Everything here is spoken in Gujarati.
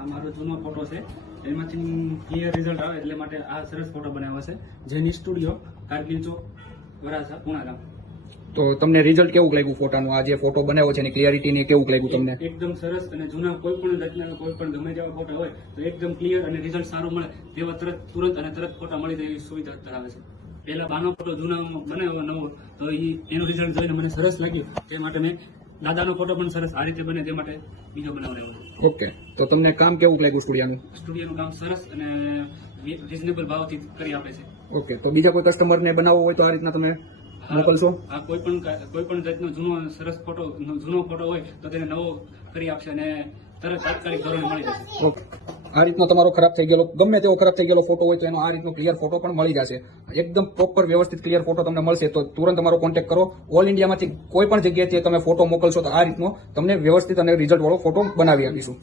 આ મારો જૂનો ફોટો છે, એમાંથી ક્લિયર રિઝલ્ટ આવે એટલે માટે આ સરસ ફોટો બનાવ્યો છે. જેની સ્ટુડિયો કારગિલ ચોક, વરાછા, પુણા ગામ. તો તમને રિઝલ્ટ કેવું લાગ્યું ફોટાનું? આ જે ફોટો બનાવ્યો છે એની ક્લિયરિટી ની કેવું લાગ્યું તમને? એકદમ સરસ. અને જૂના કોઈ પણ જાતના કોઈ પણ ગમે તેવા ફોટો હોય તો એકદમ ક્લિયર અને રિઝલ્ટ સારું મળે તેવા તુરંત અને તરત ફોટા મળી જાય એવી સુવિધા ધરાવે છે. પહેલા બાનો ફોટો જૂના બનાવ્યો નવો, તો એનું રિઝલ્ટ જોઈને મને સરસ લાગ્યું, તે માટે મેં દાદાનો ફોટો પણ સરસ આ રીતે બને તે માટે બીજો બનાવડાવ્યો છે. ઓકે, તો તમને કામ કેવું લાગ્યું સ્ટુડિયોનું? સ્ટુડિયોનું કામ સરસ અને રિઝનેબલ ભાવથી કરી આપે છે. ઓકે, તો બીજા કોઈ કસ્ટમરને બનાવવો હોય તો આ રીતના તમે મોકલશો? આ કોઈ પણ જાતનો સરસ જૂનો ફોટો હોય તો તેને નવો કરી આપશે અને તરત તાત્કાલિક ધોરણે મળી જશે. ઓકે, આ રીતનો તમારો ખરાબ થઈ ગયેલો ગમે તેવો ખરાબ થઈ ગયેલો ફોટો હોય તો એનો આ રીતનો ક્લિયર ફોટો પણ મળી જશે. એકદમ પ્રોપર વ્યવસ્થિત ક્લિયર ફોટો તમને મળશે. તો તુરંત તમારો કોન્ટેક્ટ કરો. ઓલ ઇન્ડિયામાંથી કોઈ પણ જગ્યાએથી તમે ફોટો મોકલશો તો આ રીતનો તમને વ્યવસ્થિત અને રિઝલ્ટ વાળો ફોટો બનાવી આપીશું.